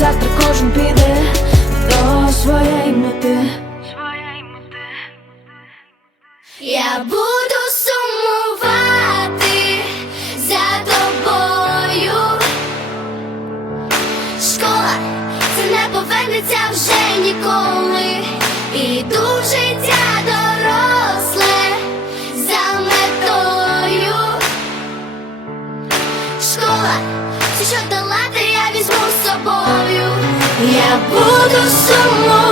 завтра кожен піде до своєї мети. Я буду сумувати за тобою. Школа це не повернеться вже ніколи. І в буду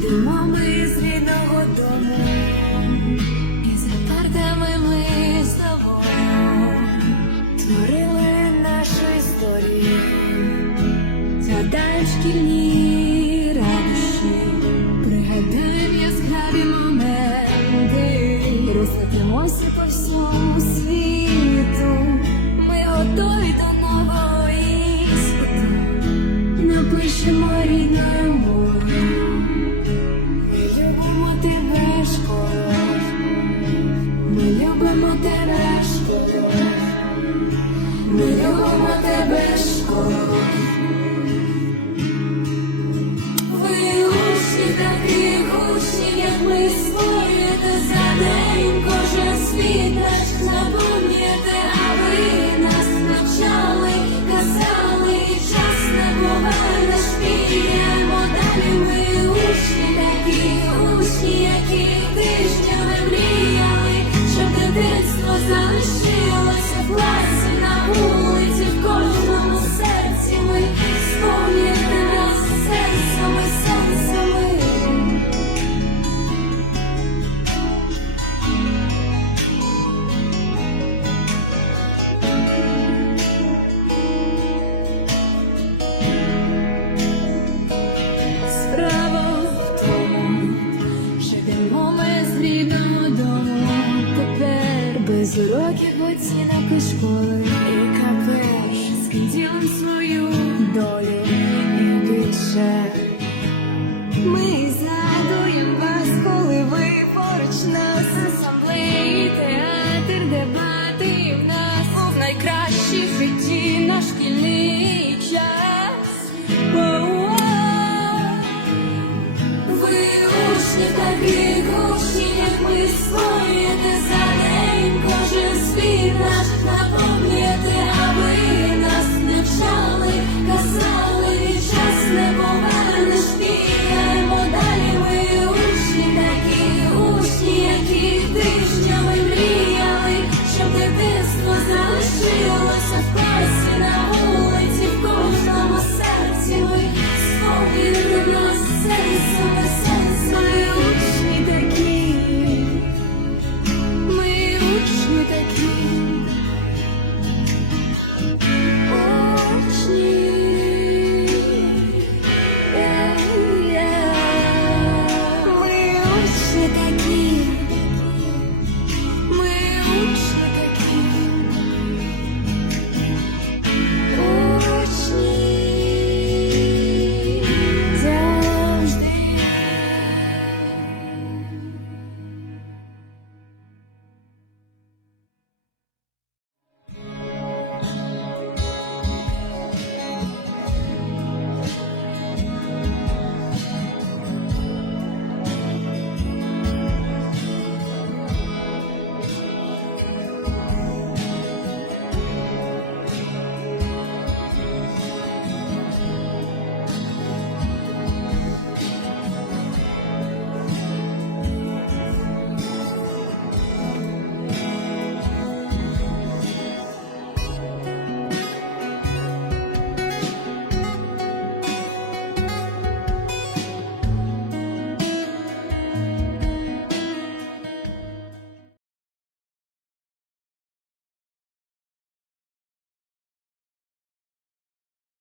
йдемо ми з рідного дому, і за партами ми з тобою творили нашу історію, згадаємо шкільні радощі, пригадаємо яскраві моменти, розлетимося по всьому світу, ми готові до нового іспиту. Напишемо рідною Ми любимо тебе, Уроки ботинок і школы и кафе з кінцілом свою долю и більше.